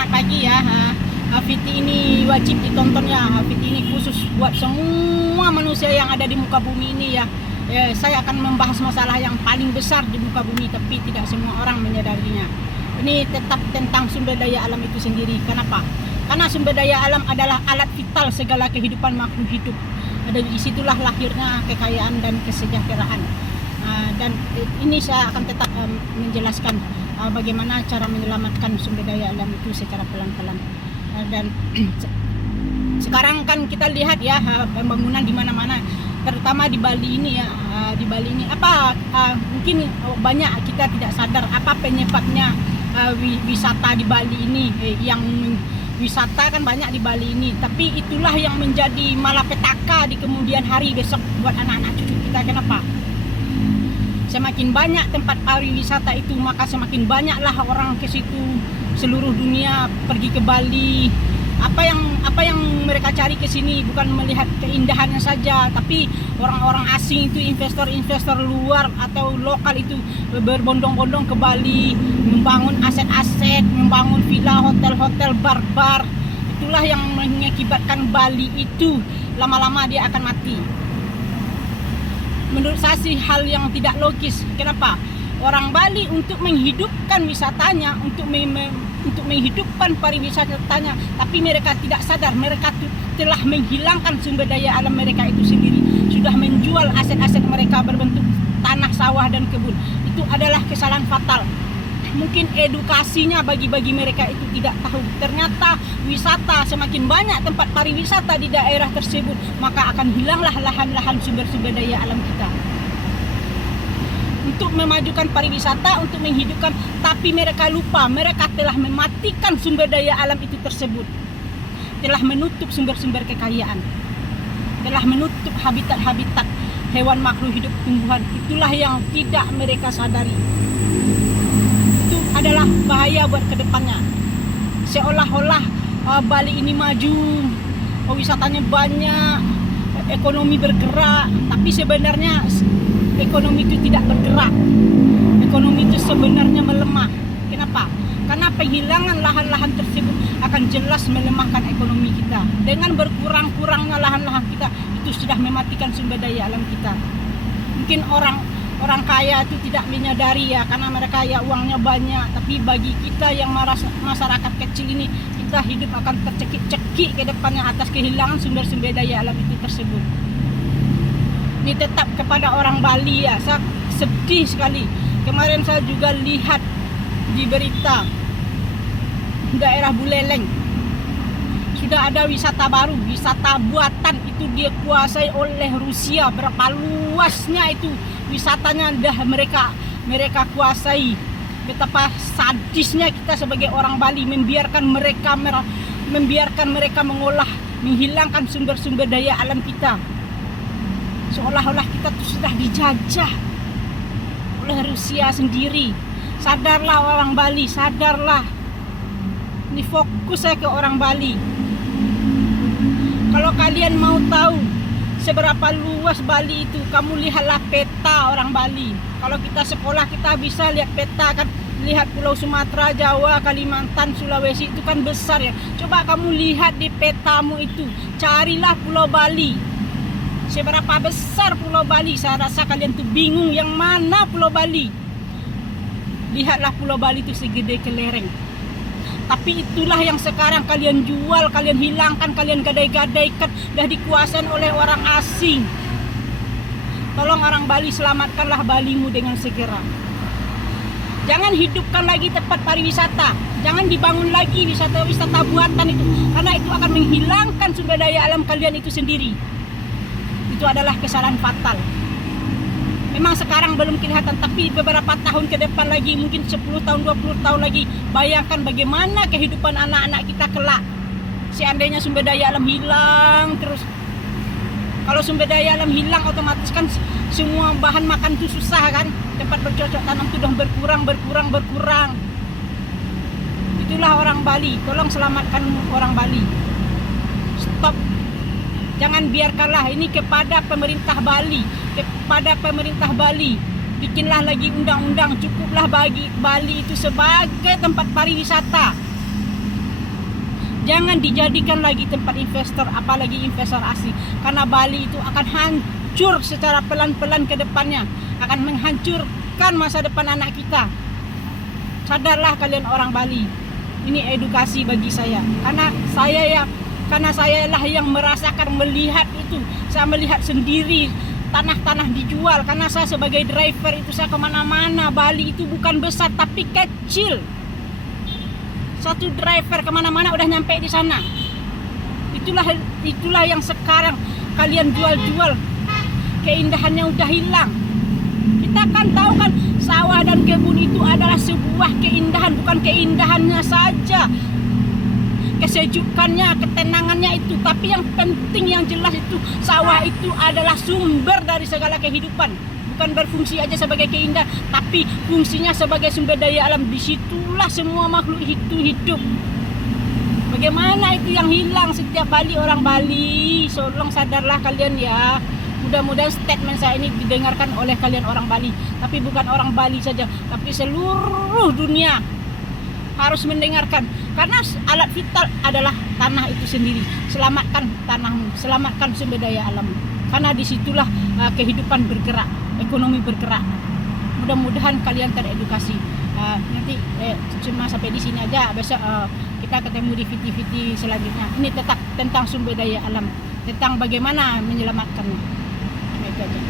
selamat pagi ya. VT ini wajib ditonton ya. VT ini khusus buat semua manusia yang ada di muka bumi ini ya. Saya akan membahas masalah yang paling besar di muka bumi, tapi tidak semua orang menyadarinya. Ini tetap tentang sumber daya alam itu sendiri. Kenapa? Karena sumber daya alam adalah alat vital segala kehidupan makhluk hidup. Dari situlah lahirnya kekayaan dan kesejahteraan. Dan ini saya akan tetap menjelaskan bagaimana cara menyelamatkan sumber daya alam itu secara pelan-pelan. Dan sekarang kan kita lihat ya pembangunan di mana-mana, terutama di Bali ini ya. Di Bali ini mungkin banyak kita tidak sadar apa penyebabnya wisata di Bali ini. Yang wisata kan banyak di Bali ini, tapi itulah yang menjadi malapetaka di kemudian hari besok buat anak-anak cucu kita. Kenapa? Semakin banyak tempat pariwisata itu, maka semakin banyaklah orang ke situ. Seluruh dunia pergi ke Bali. Apa yang mereka cari ke sini bukan melihat keindahannya saja, tapi orang-orang asing itu, investor-investor luar atau lokal itu berbondong-bondong ke Bali, membangun aset-aset, membangun villa, hotel-hotel, bar-bar. Itulah yang mengakibatkan Bali itu lama-lama dia akan mati. Menurut saya sih hal yang tidak logis. Kenapa? Orang Bali untuk menghidupkan wisatanya, untuk menghidupkan pariwisatanya, tapi mereka tidak sadar mereka telah menghilangkan sumber daya alam mereka itu sendiri. Sudah menjual aset-aset mereka berbentuk tanah, sawah, dan kebun. Itu adalah kesalahan fatal. Mungkin edukasinya bagi mereka itu tidak tahu. Ternyata wisata, semakin banyak tempat pariwisata di daerah tersebut, maka akan hilanglah lahan-lahan sumber-sumber daya alam kita. Untuk memajukan pariwisata, untuk menghidupkan, tapi mereka lupa mereka telah mematikan sumber daya alam itu tersebut. Telah menutup sumber-sumber kekayaan. Telah menutup habitat-habitat hewan, makhluk hidup, tumbuhan. Itulah yang tidak mereka sadari. Adalah bahaya buat kedepannya. Seolah-olah Bali ini maju, wisatanya banyak, ekonomi bergerak, tapi sebenarnya ekonomi itu tidak bergerak. Ekonomi itu sebenarnya melemah. Kenapa? Karena penghilangan lahan-lahan tersebut akan jelas melemahkan ekonomi kita. Dengan berkurang-kurangnya lahan-lahan kita, itu sudah mematikan sumber daya alam kita. Mungkin orang kaya itu tidak menyadari ya, karena mereka ya uangnya banyak, tapi bagi kita yang masyarakat kecil ini, kita hidup akan tercekik-cekik ke depannya atas kehilangan sumber-sumber daya alam itu tersebut. Ini tetap kepada orang Bali ya, saya sedih sekali. Kemarin saya juga lihat di berita daerah Buleleng sudah ada wisata baru, wisata buatan, itu dia kuasai oleh Rusia. Berapa luasnya itu wisatanya dah mereka kuasai. Betapa sadisnya kita sebagai orang Bali membiarkan mereka mengolah, menghilangkan sumber-sumber daya alam kita. Seolah-olah kita tuh sudah dijajah oleh Rusia sendiri. Sadarlah orang Bali, sadarlah. Ini fokus saya ke orang Bali. Kalau kalian mau tahu seberapa luas Bali itu, kamu lihatlah peta orang Bali. Kalau kita sekolah, kita bisa lihat peta kan, lihat Pulau Sumatera, Jawa, Kalimantan, Sulawesi, itu kan besar ya. Coba kamu lihat di petamu itu, carilah Pulau Bali. Seberapa besar Pulau Bali? Saya rasa kalian tuh bingung yang mana Pulau Bali. Lihatlah Pulau Bali itu segede kelereng. Tapi itulah yang sekarang kalian jual, kalian hilangkan, kalian gadai-gadaikan, dah dikuasai oleh orang asing. Tolong orang Bali, selamatkanlah Balimu dengan segera. Jangan hidupkan lagi tempat pariwisata. Jangan dibangun lagi wisata-wisata buatan itu, karena itu akan menghilangkan sumber daya alam kalian itu sendiri. Itu adalah kesalahan fatal. Memang sekarang belum kelihatan, tapi beberapa tahun ke depan lagi, mungkin 10 tahun, 20 tahun lagi, bayangkan bagaimana kehidupan anak-anak kita kelak. Seandainya sumber daya alam hilang terus. Kalau sumber daya alam hilang, otomatis kan semua bahan makan itu susah kan. Tempat bercocok tanam itu sudah berkurang. Itulah orang Bali. Tolong selamatkan orang Bali. Stop. Jangan biarkanlah ini kepada pemerintah Bali. Bikinlah lagi undang-undang, cukuplah bagi Bali itu sebagai tempat pariwisata. Jangan dijadikan lagi tempat investor, apalagi investor asing, karena Bali itu akan hancur secara pelan-pelan ke depannya, akan menghancurkan masa depan anak kita. Sadarlah kalian orang Bali. Ini edukasi bagi saya, karena saya lah yang merasakan, melihat itu. Saya melihat sendiri tanah-tanah dijual, karena saya sebagai driver itu saya kemana-mana. Bali itu bukan besar tapi kecil. Satu driver kemana-mana udah nyampe di sana. Itulah yang sekarang kalian jual-jual, keindahannya udah hilang. Kita kan tahu kan, sawah dan kebun itu adalah sebuah keindahan, bukan keindahannya saja, kesejukannya, ketenangannya itu. Tapi yang penting, yang jelas itu, sawah itu adalah sumber dari segala kehidupan. Bukan berfungsi aja sebagai keindahan, tapi fungsinya sebagai sumber daya alam. Disitulah semua makhluk itu hidup. Bagaimana itu yang hilang setiap Bali, orang Bali? Tolong sadarlah kalian ya. Mudah-mudahan statement saya ini didengarkan oleh kalian orang Bali. Tapi bukan orang Bali saja, tapi seluruh dunia harus mendengarkan. Karena alat vital adalah tanah itu sendiri. Selamatkan tanahmu, selamatkan sumber daya alammu. Karena disitulah kehidupan bergerak, ekonomi bergerak. Mudah-mudahan kalian teredukasi. Nanti cuma sampai di sini aja. Besok kita ketemu di video-video selanjutnya. Ini tetap tentang sumber daya alam, tentang bagaimana menyelamatkannya. Itu aja.